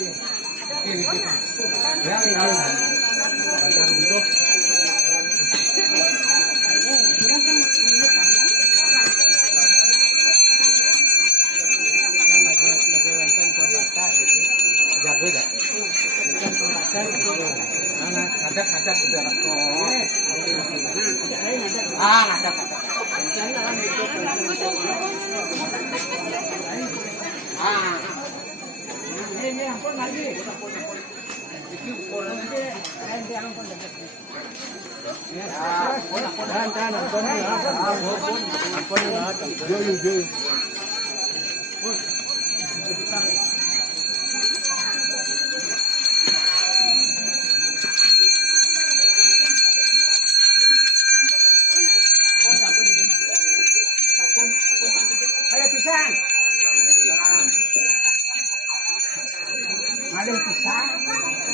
Ya, tinggal baca runtuh. Jago dah. Mana ngadak udah rakor. Ngadak. Ini ampun lagi. Ayo pisang. Maling pisang.